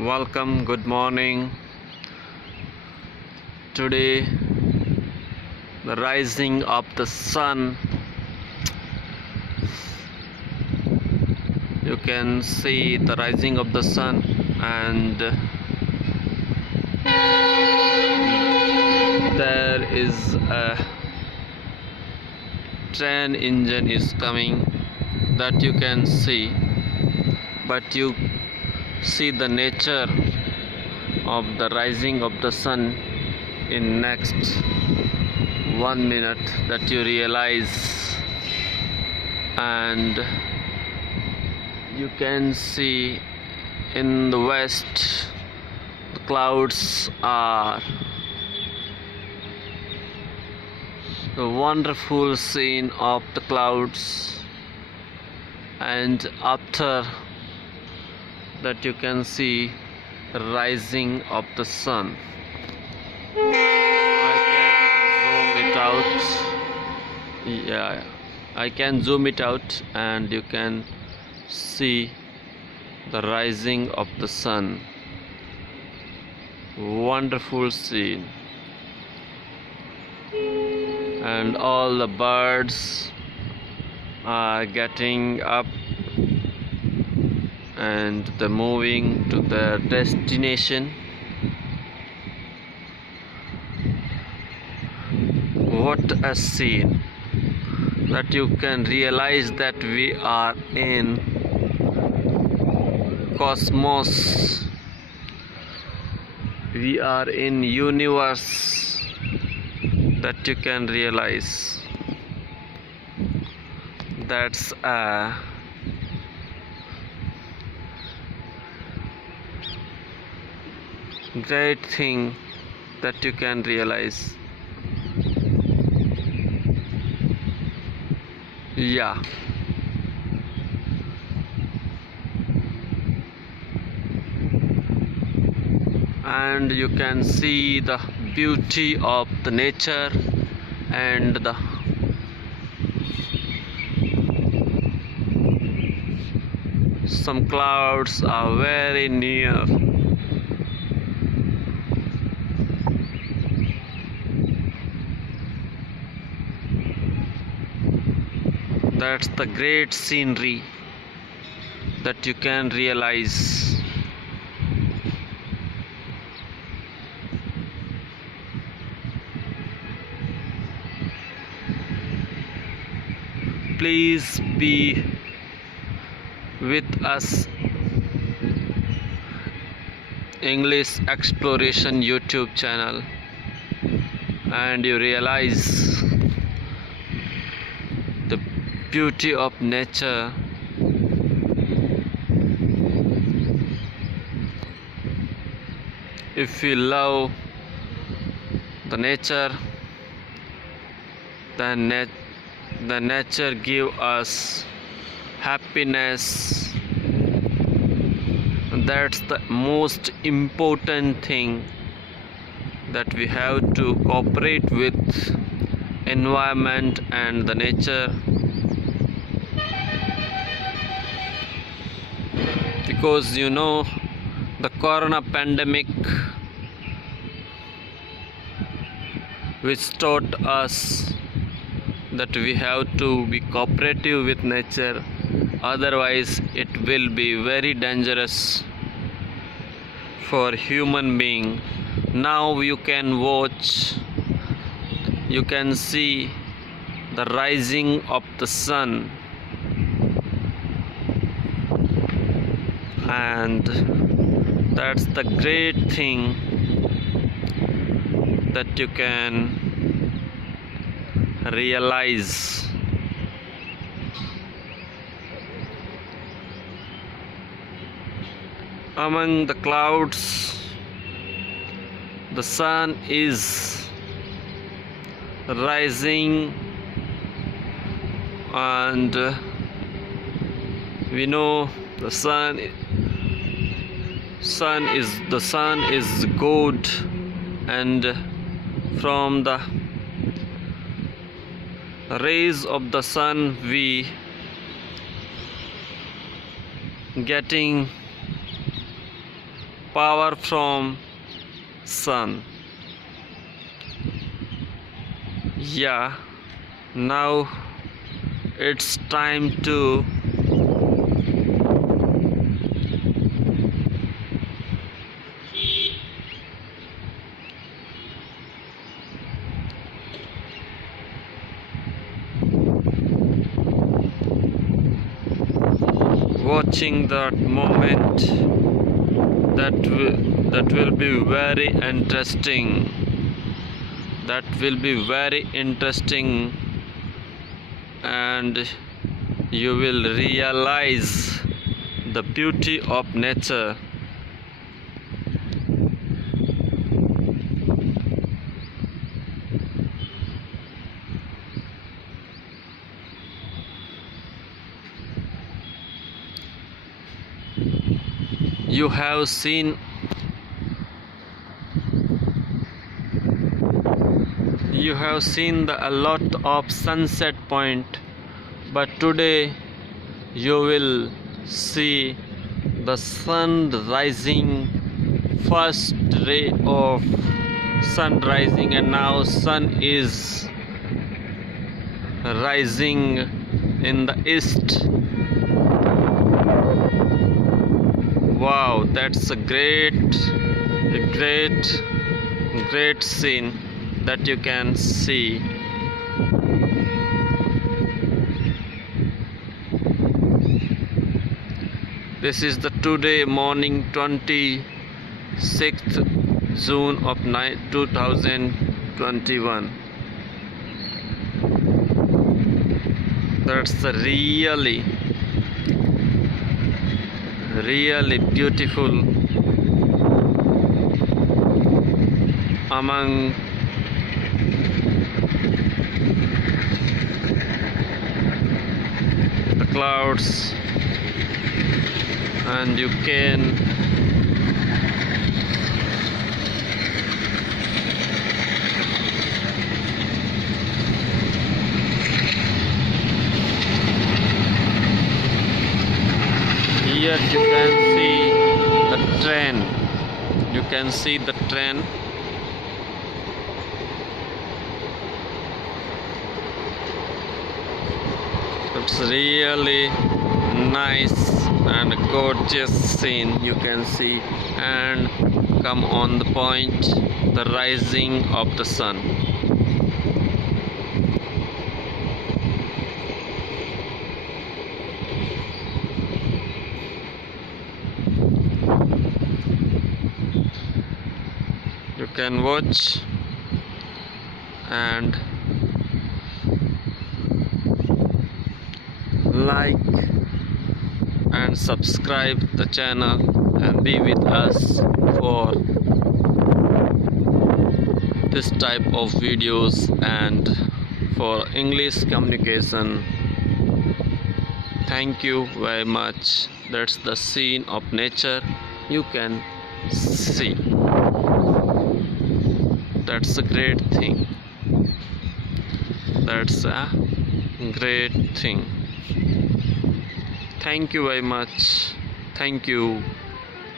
Welcome, good morning. Today, the rising of the sun. You can see the rising of the sun, and there is a train engine is coming that you can see, but you see the nature of the rising of the sun in next 1 minute that you realize, and you can see in the west the clouds are a wonderful scene of the clouds, and after that you can see the rising of the sun. I can zoom it out and you can see the rising of the sun. Wonderful scene, and all the birds are getting up and they're moving to their destination. What a scene, that you can realize that we are in cosmos, we are in universe, that you can realize. That's a great thing that you can realize. Yeah, and you can see the beauty of the nature, and some clouds are very near. That's the great scenery that you can realize. Please be with us, English Exploration YouTube channel, and you realize the beauty of nature. If we love the nature, then the nature give us happiness. That's the most important thing, that we have to cooperate with environment and the nature, because the corona pandemic, which taught us that we have to be cooperative with nature, otherwise it will be very dangerous for human being. Now you can watch, you can see the rising of the sun, and that's the great thing that you can realize. Among the clouds, the sun is rising, and we know the sun is good, and from the rays of the sun we getting power from sun. Yeah, now it's time to watching that moment. That will be very interesting. That will be very interesting, and you will realize the beauty of nature. You have seen a lot of sunset point, but today you will see the sun rising, first ray of sun rising, and now sun is rising in the east. Wow, that's a great scene that you can see. This is the today morning, 26th June of 2021. That's a really beautiful among the clouds, and you can here you can see the train. You can see the train. It's really nice and gorgeous scene you can see, and come on the point, the rising of the sun. You can watch and like and subscribe the channel and be with us for this type of videos and for English communication. Thank you very much. That's the scene of nature you can see. That's a great thing. That's a great thing. Thank you very much. Thank you.